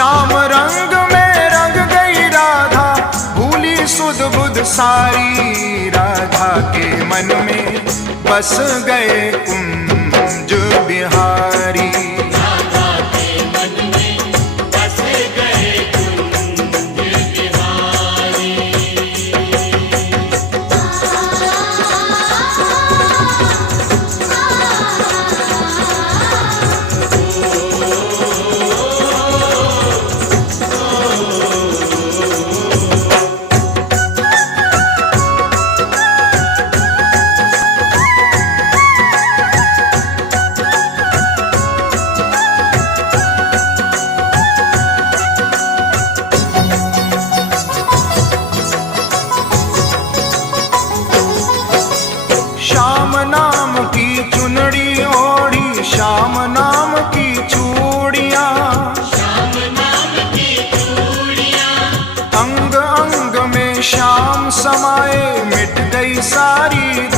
श्याम रंग में रंग गई राधा, भूली सुध बुध सारी। राधा के मन में बस गए कुंज बिहारी। राधा के मन में बस गए कुंज बिहारी। श्याम नाम की चुनड़ी ओढ़ी, श्याम नाम की चूड़ियां, श्याम नाम की चूड़ियां, अंग अंग में श्याम समाए, मिट गई सारी